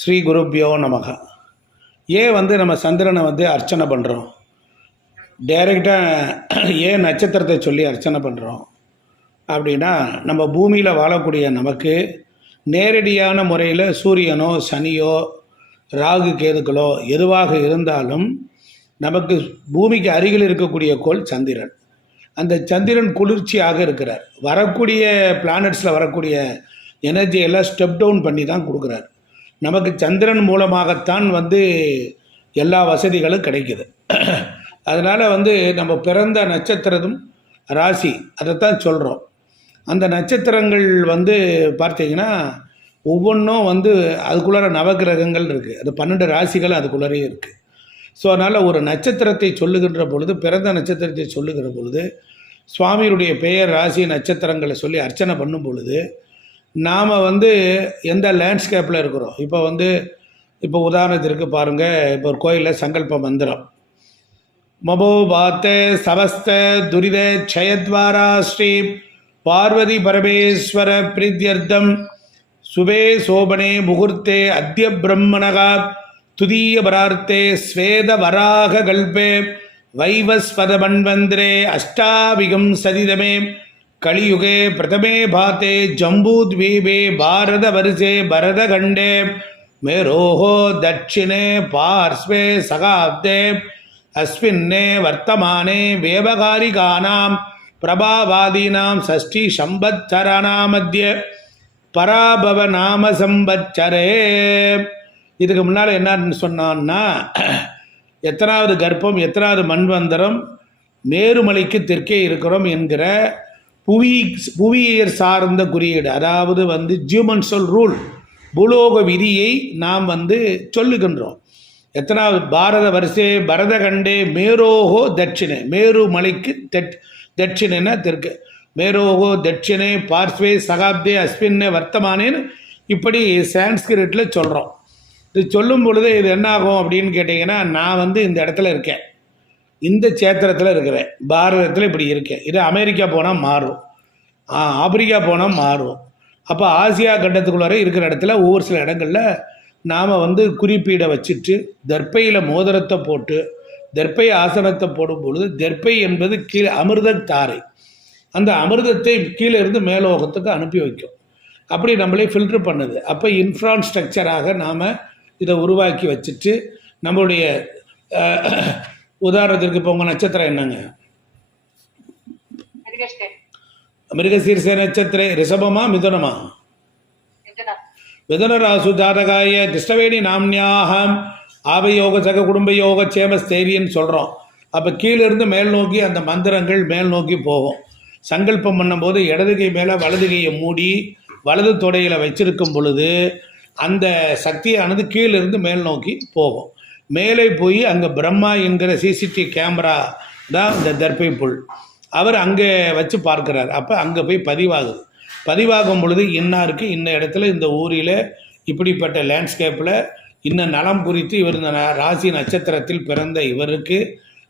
ஸ்ரீ குருப்பியோ நமக. ஏன் நம்ம சந்திரனை அர்ச்சனை பண்ணுறோம்? டைரெக்டாக ஏன் நட்சத்திரத்தை சொல்லி அர்ச்சனை பண்ணுறோம் அப்படின்னா, நம்ம பூமியில் வாழக்கூடிய நமக்கு நேரடியான முறையில் சூரியனோ சனியோ ராகு கேதுக்களோ எதுவாக இருந்தாலும் நமக்கு பூமிக்கு அருகில் இருக்கக்கூடிய கோள் சந்திரன். அந்த சந்திரன் குளிர்ச்சியாக இருக்கிறார். வரக்கூடிய பிளானட்ஸில் வரக்கூடிய எனர்ஜியெல்லாம் ஸ்டெப் டவுன் பண்ணி தான் கொடுக்குறார். நமக்கு சந்திரன் மூலமாகத்தான் எல்லா வசதிகளும் கிடைக்குது. அதனால் நம்ம பிறந்த நட்சத்திரம் ராசி அதைத்தான் சொல்கிறோம். அந்த நட்சத்திரங்கள் பார்த்தீங்கன்னா ஒவ்வொன்றும் அதுக்குள்ளார நவகிரகங்கள் இருக்குது. அது 12 ராசிகள் அதுக்குள்ளரே இருக்குது. ஸோ அதனால் ஒரு நட்சத்திரத்தை சொல்லுகின்ற பொழுது, பிறந்த நட்சத்திரத்தை சொல்லுகிற பொழுது சுவாமியுடைய பெயர் ராசி நட்சத்திரங்களை சொல்லி அர்ச்சனை பண்ணும் பொழுது நாம் எந்த லேண்ட்ஸ்கேப்பில் இருக்கிறோம். இப்போ உதாரணத்திற்கு பாருங்கள், இப்போ ஒரு கோயிலில் சங்கல்ப மந்திரம் மபோ பாத்த சவஸ்த துரித க்ஷயத்வாரா ஸ்ரீ பார்வதி பரமேஸ்வர பிரீத்யர்த்தம் சுபே சோபனே முகூர்த்தே அத்ய பிரம்மணகா துதீய பரார்த்தே ஸ்வேத வராக கல்பே வைவஸ்வத மன்வந்திரே அஷ்டாவிகம் சதிதமே கலியுகே பிரதமே பாத்தே ஜம்பூத்வீபே பாரத வருஷே பரதகண்டே மேரோஹோ தட்சிணே பார்ஸ்வே சகாப்தே அஸ்மின்னே வர்த்தமானே வேவகாரிகானாம் பிரபாவாதீனாம் சஷ்டி சம்பத்சரானாமத்திய பராபவ நாம சம்பத்சரே. இதுக்கு முன்னால் என்னன்னு சொன்னான்னா, எத்தனாவது கர்ப்பம் எத்தனாவது மன்வந்தரம் மேருமலைக்கு தெற்கே இருக்கிறோம் என்கிற புவியியர் சார்ந்த குறியீடு, அதாவது ஜியூமன்சல் ரூல், பூலோக விதியை நாம் சொல்லுகின்றோம். எத்தனாவது பாரத வருஷே பரதகண்டே மேரோகோ தட்சிணே, மேரு மலைக்கு தட்சிணேன்னா தெற்கு, மேரோகோ தட்சிணே பார்ஸ்வே சகாப்தே அஸ்மின்னே வர்த்தமானேன்னு இப்படி சான்ஸ்கிரிட்டில் சொல்கிறோம். இது சொல்லும் பொழுது இது என்னாகும் அப்படின்னு கேட்டிங்கன்னா, நான் இந்த இடத்துல இருக்கேன், இந்த சேத்திரத்தில் இருக்கிறேன், பாரதத்தில் இப்படி இருக்கேன். இது அமெரிக்கா போனால் மாறும், ஆப்பிரிக்கா போனால் மாறும். அப்போ ஆசியா கண்டத்துக்குள்ளார இருக்கிற இடத்துல ஒவ்வொரு சில இடங்களில் நாம் குறிப்பீடை வச்சுட்டு தர்ப்பையில் மோதிரத்தை போட்டு தர்ப்பை ஆசனத்தை போடும் பொழுது, தர்ப்பை என்பது கீழே அமிர்த தாரை, அந்த அமிர்தத்தை கீழே இருந்து மேலோகத்துக்கு அனுப்பி வைக்கும். அப்படி நம்மளே ஃபில்ட்ரு பண்ணுது. அப்போ இன்ஃப்ராஸ்ட்ரக்சராக நாம் இதை உருவாக்கி வச்சுட்டு நம்மளுடைய உதாரணத்திற்கு இப்போ உங்கள் நட்சத்திரம் என்னங்க? மிருகசீர்ஷ நட்சத்திரே ரிஷபமா மிதுனமா? மிதுனராசு ஜாதகாய கிருஷ்ணவேணி நாம்னியாகம் ஆபயோக சக குடும்ப யோக சேமஸ்தேரியன்னு சொல்கிறோம். அப்போ கீழிருந்து மேல் நோக்கி அந்த மந்திரங்கள் மேல் நோக்கி போகும். சங்கல்பம் பண்ணும்போது இடது கை மேலே வலது கையை மூடி வலது தொடையில் வச்சிருக்கும் பொழுது அந்த சக்தியானது கீழிருந்து மேல் நோக்கி போகும். மேலே போய் அங்கே பிரம்மா என்கிற சிசிடிவி கேமரா தான் இந்த தர்ப்பை புல், அவர் அங்கே வச்சு பார்க்குறார். அப்போ அங்கே போய் பதிவாகுது. பதிவாகும் பொழுது இன்னாருக்கு இன்ன இடத்துல இந்த ஊரில் இப்படிப்பட்ட லேண்ட்ஸ்கேப்பில் இன்ன நலம் குறித்து இவர் இந்த ராசி நட்சத்திரத்தில் பிறந்த இவருக்கு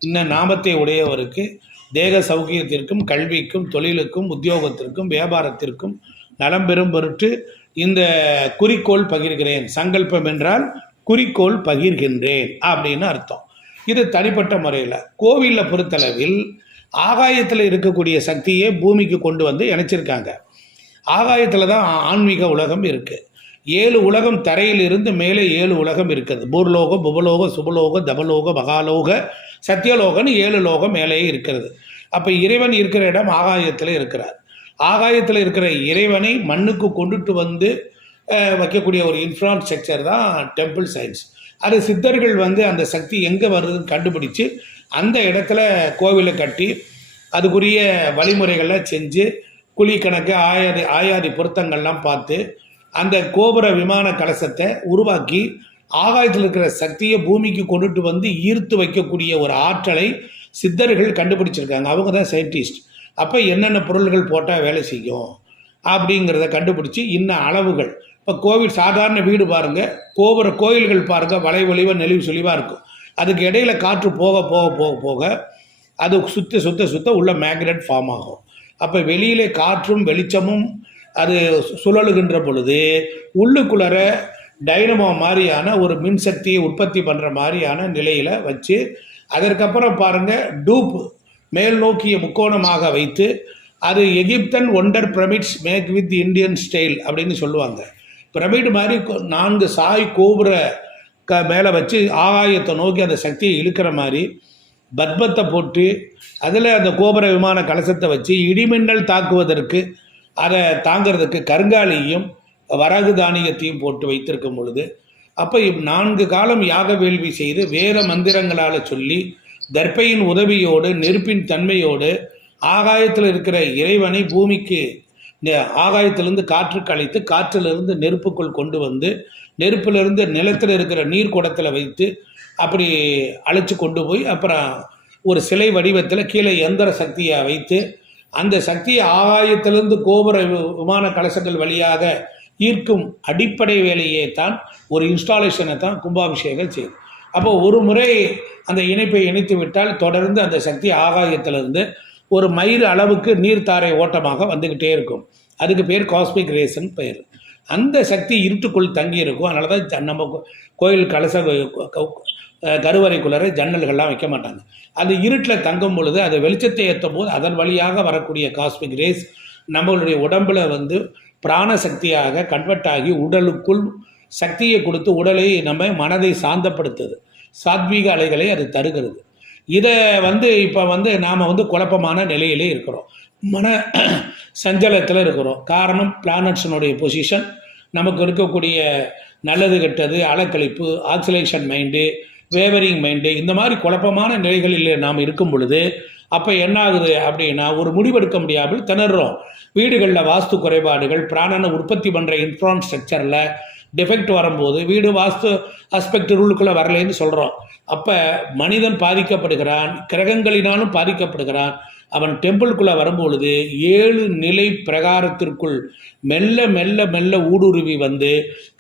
இன்ன நாமத்தை உடையவருக்கு தேக சௌக்கியத்திற்கும் கல்விக்கும் தொழிலுக்கும் உத்தியோகத்திற்கும் வியாபாரத்திற்கும் நலம் பெறும் பொருட்டு இந்த குறிக்கோள் பகிர்கிறேன். சங்கல்பம் என்றால் குறிக்கோள் பகிர்கின்றேன் அப்படின்னு அர்த்தம். இது தனிப்பட்ட முறையில். கோவிலில் பொறுத்தளவில் ஆகாயத்தில் இருக்கக்கூடிய சக்தியை பூமிக்கு கொண்டு இணைச்சிருக்காங்க. ஆகாயத்தில் தான் ஆன்மீக உலகம் இருக்குது. 7 உலகம் தரையில் இருந்து மேலே 7 உலகம் இருக்குது. பூர்லோகம், புபலோகம், சுபலோகம், தபலோகம், மகாலோக, சத்தியலோகன்னு 7 லோகம் மேலே இருக்கிறது. அப்போ இறைவன் இருக்கிற இடம் ஆகாயத்தில் இருக்கிறார். ஆகாயத்தில் இருக்கிற இறைவனை மண்ணுக்கு கொண்டுட்டு வைக்கக்கூடிய ஒரு இன்ஃப்ராஸ்ட்ரக்சர் தான் டெம்பிள் சயின்ஸ். அது சித்தர்கள் அந்த சக்தி எங்கே வருதுன்னு கண்டுபிடிச்சு அந்த இடத்துல கோவிலை கட்டி அதுக்குரிய வழிமுறைகளை செஞ்சு குழி கணக்கு ஆயாதி பொருத்தங்கள்லாம் பார்த்து அந்த கோபுர விமான கலசத்தை உருவாக்கி ஆகாயத்தில் இருக்கிற சக்தியை பூமிக்கு கொண்டுட்டு ஈர்த்து வைக்கக்கூடிய ஒரு ஆற்றலை சித்தர்கள் கண்டுபிடிச்சிருக்காங்க. அவங்க தான் சயின்டிஸ்ட். அப்போ என்னென்ன பொருள்கள் போட்டால் வேலை செய்யும் அப்படிங்கிறத கண்டுபிடிச்சி இன்ன அளவுகள். இப்போ கோவில் சாதாரண வீடு பாருங்கள், கோயில்கள் பாருங்கள், வளைவழிவாக நெளிவு சுழிவாக இருக்கும். அதுக்கு இடையில காற்று போக போக போக போக அது சுத்த உள்ள மேக்னெட் ஃபார்ம் ஆகும். அப்போ வெளியிலே காற்றும் வெளிச்சமும் அது சுழலுகின்ற பொழுது உள்ளுக்குள்ளர டைனமோ மாதிரியான ஒரு மின்சக்தியை உற்பத்தி பண்ணுற மாதிரியான நிலையில் வச்சு, அதற்கப்புறம் பாருங்கள் டூப் மேல் நோக்கிய முக்கோணமாக வைத்து, அது Egyptian wonder pyramids make with Indian style அப்படின்னு சொல்லுவாங்க. பிரமிடு மாதிரி 4 சாய் கோபுர மேலே வச்சு ஆகாயத்தை நோக்கி அந்த சக்தியை இழுக்கிற மாதிரி பத்மத்தை போட்டு, அதில் அந்த கோபுர விமான கலசத்தை வச்சு இடிமின்னல் தாக்குவதற்கு அதை தாங்கிறதுக்கு கருங்காலியும் வரகு தானியத்தையும் போட்டு வைத்திருக்கும் பொழுது, அப்போ 4 காலம் யாக வேள்வி செய்து வேத மந்திரங்களால் சொல்லி தர்ப்பையின் உதவியோடு நெருப்பின் தன்மையோடு ஆகாயத்தில் இருக்கிற இறைவனை பூமிக்கு ஆகாயத்திலிருந்து காற்றுக்கு அழைத்து காற்றிலிருந்து நெருப்புக்குள் கொண்டு வந்து நெருப்பிலிருந்து நிலத்தில் இருக்கிற நீர் குடத்தில் வைத்து அப்படி அழைச்சி கொண்டு போய் அப்புறம் ஒரு சிலை வடிவத்தில் கீழே எந்திர சக்தியை வைத்து அந்த சக்தியை ஆகாயத்திலிருந்து கோபுர விமான கலசங்கள் வழியாக ஈர்க்கும் அடிப்படை வேலையே தான் ஒரு இன்ஸ்டாலேஷனை தான் கும்பாபிஷேகம் செய்யுது. அப்போ ஒரு முறை அந்த இணைப்பை இணைத்து விட்டால் தொடர்ந்து அந்த சக்தி ஆகாயத்திலிருந்து ஒரு மைல் அளவுக்கு நீர்த்தாரை ஓட்டமாக வந்துக்கிட்டே இருக்கும். அதுக்கு பேர் காஸ்மிக் ரேஸ்ன்னு பெயர். அந்த சக்தி இருட்டுக்குள் தங்கி இருக்கும். அதனால தான் நம்ம கோயில் கலச கருவறைக்குள்ளே ஜன்னல்கள்லாம் வைக்க மாட்டாங்க. அது இருட்டில் தங்கும் பொழுது அது வெளிச்சத்தை ஏற்றும் போது அதன் வழியாக வரக்கூடிய காஸ்மிக் ரேஸ் நம்மளுடைய உடம்பில் வந்து பிராண சக்தியாக கன்வெர்ட் ஆகி உடலுக்குள் சக்தியை கொடுத்து உடலை நம்ம மனதை சாந்தப்படுத்துது. சாத்வீக அலைகளை அது தருகிறது. இதை வந்து இப்போ வந்து நாம் வந்து குழப்பமான நிலையிலே இருக்கிறோம், மன சஞ்சலத்தில் இருக்கிறோம். காரணம் பிளானட்ஸினுடைய பொசிஷன், நமக்கு இருக்கக்கூடிய நல்லது கெட்டது, அலக்கழிப்பு, ஆக்சிலேஷன் மைண்டு, வேவரிங் மைண்டு, இந்த மாதிரி குழப்பமான நிலைகளில் நாம் இருக்கும் பொழுது அப்போ என்ன ஆகுது அப்படின்னா ஒரு முடிவெடுக்க முடியாமல் திணறோம். வீடுகளில் வாஸ்து குறைபாடுகள், பிராணனை உற்பத்தி பண்ணுற இன்ஃப்ராஸ்ட்ரக்சரில் டிஃபெக்ட் வரும்போது வீடு வாஸ்து ஆஸ்பெக்ட் ரூலுக்குள்ளே வரலேன்னு சொல்கிறோம். அப்போ மனிதன் பாதிக்கப்படுகிறான், கிரகங்களினாலும் பாதிக்கப்படுகிறான். அவன் டெம்பிளுக்குள்ளே வரும்பொழுது 7 நிலை பிரகாரத்திற்குள் மெல்ல மெல்ல மெல்ல ஊடுருவி வந்து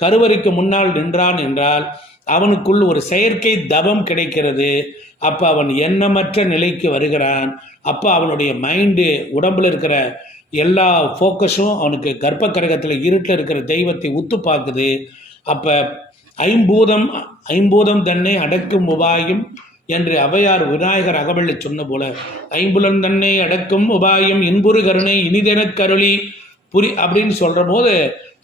கருவறைக்கு முன்னால் நின்றான் என்றால் அவனுக்குள் ஒரு செயற்கை தவம் கிடைக்கிறது. அப்போ அவன் எண்ணமற்ற நிலைக்கு வருகிறான். அப்போ அவனுடைய மைண்டு உடம்பில் இருக்கிற எல்லா ஃபோக்கஸும் அவனுக்கு கர்ப்ப கிரகத்தில் இருட்டில் இருக்கிற தெய்வத்தை உத்து பார்க்குது. அப்போ ஐம்பூதம் தன்னை அடக்கும் உபாயம் என்று ஔவையார் விநாயகர் அகவலை சொன்ன போல, ஐம்புலன் தன்னை அடக்கும் உபாயம் இன்புறு கருணை இனிதெனக் கருளி புரி அப்படின்னு சொல்கிற போது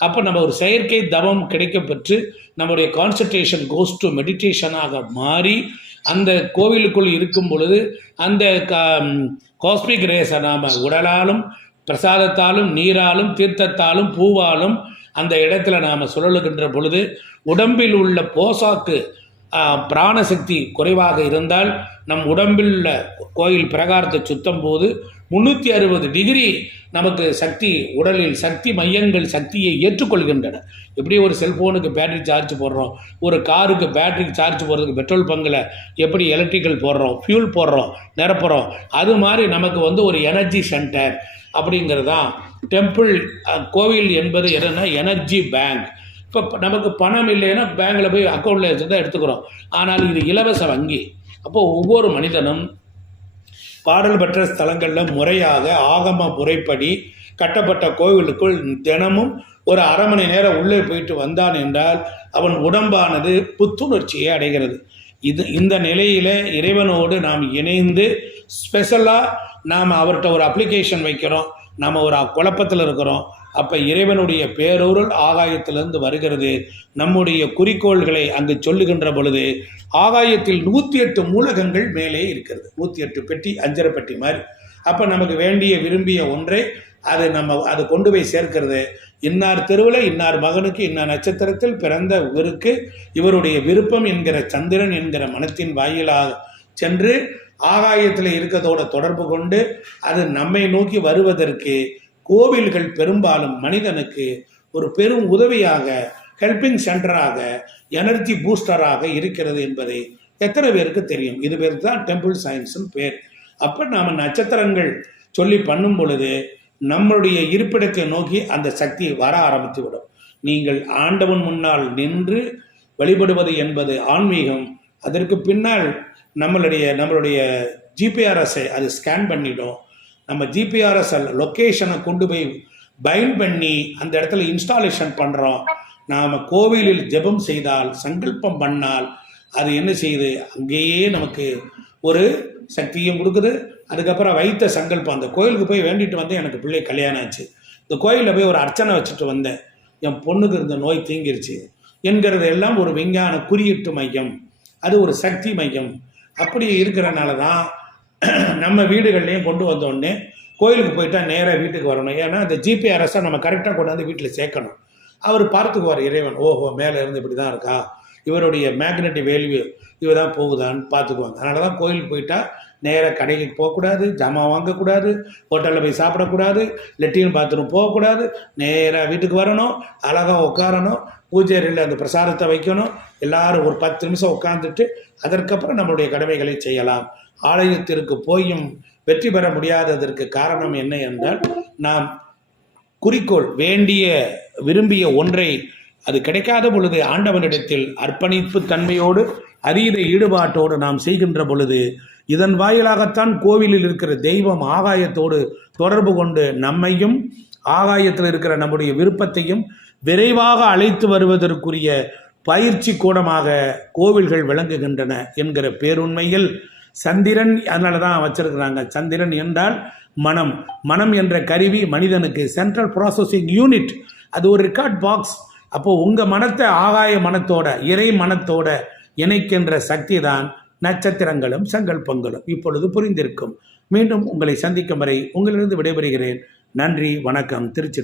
அப்போ நம்ம ஒரு செயற்கை தவம் கிடைக்கப்பெற்று நம்முடைய கான்சன்ட்ரேஷன் கோஸ் டு மெடிடேஷனாக மாறி அந்த கோவிலுக்குள் இருக்கும் பொழுது அந்த காஸ்மிக் ரேஸை நாம் உடலாலும் பிரசாதத்தாலும் நீராலும் தீர்த்தத்தாலும் பூவாலும் அந்த இடத்துல நாம் சுழலுகின்ற பொழுது உடம்பில் உள்ள போசாக்கு பிராணசக்தி குறைவாக இருந்தால் நம் உடம்பில் உள்ள கோயில் பிரகாரத்தை சுத்தம் போது 360 டிகிரி நமக்கு சக்தி, உடலில் சக்தி மையங்கள் சக்தியை ஏற்றுக்கொள்கின்றன. எப்படி ஒரு செல்ஃபோனுக்கு பேட்டரி சார்ஜ் போடுறோம், ஒரு காருக்கு பேட்டரி சார்ஜ் போடுறதுக்கு பெட்ரோல் பங்கில் எப்படி எலக்ட்ரிக்கல் போடுறோம், ஃபியூல் போடுறோம், நிரப்புறோம், அது மாதிரி நமக்கு வந்து ஒரு எனர்ஜி சென்டர் அப்படிங்கிறது தான் டெம்பிள். கோவில் என்பது என்னென்னா எனர்ஜி பேங்க். இப்போ நமக்கு பணம் இல்லைன்னா பேங்கில் போய் அக்கௌண்ட்டில் வச்சு தான் எடுத்துக்கிறோம். ஆனால் இது இலவச வங்கி. அப்போது ஒவ்வொரு மனிதனும் பாடல் பெற்ற ஸ்தலங்களில் முறையாக ஆகம முறைப்படி கட்டப்பட்ட கோவிலுக்குள் தினமும் ஒரு அரை மணி நேரம் உள்ளே போயிட்டு வந்தான் என்றால் அவன் உடம்பானது புத்துணர்ச்சியை அடைகிறது. இந்த நிலையில் இறைவனோடு நாம் இணைந்து ஸ்பெஷலாக நாம் அவர்கிட்ட ஒரு அப்ளிகேஷன் வைக்கிறோம், நாம் ஒரு குழப்பத்தில் இருக்கிறோம். அப்போ இறைவனுடைய பேரொருள் ஆகாயத்திலிருந்து வருகிறது. நம்முடைய குறிக்கோள்களை அங்கு சொல்லுகின்ற பொழுது ஆகாயத்தில் 108 மூலகங்கள் மேலே இருக்கிறது. 108 பெட்டி, அஞ்சரை பெட்டி மாதிரி. அப்போ நமக்கு வேண்டிய விரும்பிய ஒன்றை அது கொண்டு போய் சேர்க்கிறது. இன்னார் தெருவில் இன்னார் மகனுக்கு இன்னார் நட்சத்திரத்தில் பிறந்த இவருக்கு இவருடைய விருப்பம் என்கிற சந்திரன் என்கிற மனத்தின் வாயிலாக சென்று ஆகாயத்தில் இருக்கிறதோட தொடர்பு கொண்டு அது நம்மை நோக்கி வருவதற்கு கோவில்கள் பெரும்பாலும் மனிதனுக்கு ஒரு பெரும் உதவியாக, ஹெல்பிங் சென்டராக, எனர்ஜி பூஸ்டராக இருக்கிறது என்பதை எத்தனை பேருக்கு தெரியும்? இது பேர் தான் டெம்பிள் சயின்ஸ்னு பேர். அப்போ நாம் நட்சத்திரங்கள் சொல்லி பண்ணும் பொழுது நம்மளுடைய இருப்பிடத்தை நோக்கி அந்த சக்தி வர ஆரம்பித்து விடும். நீங்கள் ஆண்டவன் முன்னால் நின்று வழிபடுவது என்பது ஆன்மீகம். அதற்கு பின்னால் நம்மளுடைய ஜிபிஆர்எஸ்ஸை அது ஸ்கேன் பண்ணிடும். நம்ம ஜிபிஆர்எஸ் லொக்கேஷனை கொண்டு போய் பைண்ட் பண்ணி அந்த இடத்துல இன்ஸ்டாலேஷன் பண்ணுறோம். நாம் கோவிலில் ஜெபம் செய்தால், சங்கல்பம் பண்ணால், அது என்ன செய்யுது, அங்கேயே நமக்கு ஒரு சக்தியும் கொடுக்குது. அதுக்கப்புறம் வைத்த சங்கல்பம், அந்த கோயிலுக்கு போய் வேண்டிட்டு வந்தேன், எனக்கு பிள்ளை கல்யாணம் ஆச்சு, இந்த கோயிலில் போய் ஒரு அர்ச்சனை வச்சுட்டு வந்தேன், என் பொண்ணுக்கு இருந்த நோய் தீங்கிருச்சு என்கிறது எல்லாம் ஒரு விஞ்ஞான குறியீட்டு மையம், அது ஒரு சக்தி மையம். அப்படி இருக்கிறனால தான் நம்ம வீடுகள்லையும் கொண்டு வந்தோடனே கோயிலுக்கு போயிட்டா நேராக வீட்டுக்கு வரணும். ஏன்னா அந்த ஜிபிஆர்எஸை நம்ம கரெக்டாக கொண்டாந்து வீட்டில் சேர்க்கணும். அவர் பார்த்துக்குவார் இறைவன், ஓஹோ மேலே இருந்து இப்படி தான் இருக்கா, இவருடைய மேக்னெட்டிக் வேல்யூ இவ தான் போகுதான்னு பார்த்துக்குவாங்க. அதனால தான் கோயிலுக்கு போயிட்டா நேராக கடைக்கு போகக்கூடாது, ஜாமான் வாங்கக்கூடாது, ஹோட்டலில் போய் சாப்பிடக்கூடாது, லெட்டின் பாத்ரூம் போகக்கூடாது, நேராக வீட்டுக்கு வரணும், அழகாக உட்காரணும், பூஜை அறையில் அந்த பிரசாதத்தை வைக்கணும், எல்லாரும் ஒரு 10 நிமிஷம் உட்காந்துட்டு அதற்கப்புறம் நம்மளுடைய கடமைகளை செய்யலாம். ஆலயத்திற்கு போயும் வெற்றி பெற முடியாததற்கு காரணம் என்ன என்றால், நாம் குறிக்கோள் வேண்டிய விரும்பிய ஒன்றை அது கிடைக்காத பொழுது ஆண்டவனிடத்தில் அர்ப்பணிப்பு தன்மையோடு அதீத ஈடுபாட்டோடு நாம் செய்கின்ற பொழுது, இதன் வாயிலாகத்தான் கோவிலில் இருக்கிற தெய்வம் ஆகாயத்தோடு தொடர்பு கொண்டு நம்மையும் ஆகாயத்தில் இருக்கிற நம்முடைய விருப்பத்தையும் விரைவாக அழைத்து வருவதற்குரிய பயிற்சி கூடமாக கோவில்கள் விளங்குகின்றன என்கிற பேருண்மையில் சந்திரன், அதனால தான் வச்சிருக்கிறாங்க. சந்திரன் என்றால் மனம், மனம் என்ற கருவி மனிதனுக்கு சென்ட்ரல் ப்ராசஸிங் யூனிட், அது ஒரு ரெக்கார்ட் பாக்ஸ். அப்போது உங்கள் மனத்தை ஆகாய மனத்தோட இறை மனத்தோட இணைக்கின்ற சக்தி தான் நட்சத்திரங்களும் சங்கல்பங்களும். இப்பொழுது புரிந்திருக்கும். மீண்டும் உங்களை சந்திக்கும் வரை உங்களிலிருந்து விடைபெறுகிறேன். நன்றி, வணக்கம். திருச்சி.